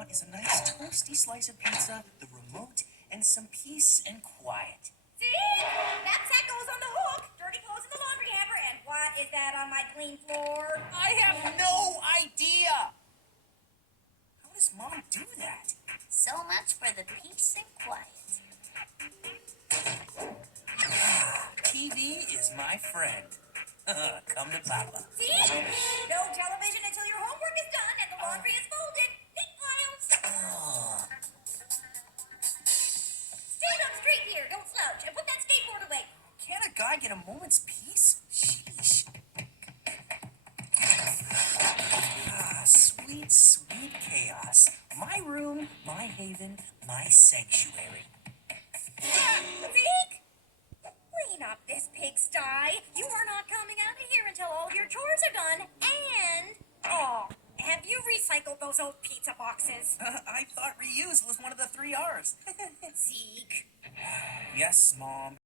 want is a nice toasty slice of pizza, the remote, and some peace and quiet. See? Knapsack goes on the hook, dirty clothes in the laundry hamper, and what is that on my clean floor? I have no idea! How does Mom do that? So much for the peace and quiet. TV is my friend. Come to Papa. See? No television until your homework is done and the laundry is folded. Neat piles. Stand up straight here. Don't slouch. And put that skateboard away. Can't a guy get a moment's peace? Sheesh. Sweet, sweet chaos. My room, my haven, my sanctuary. Zeke! Clean up this pigsty. You are not coming out of here until all your chores are done. And, have you recycled those old pizza boxes? I thought reuse was one of the 3 R's. Zeke. Yes, Mom.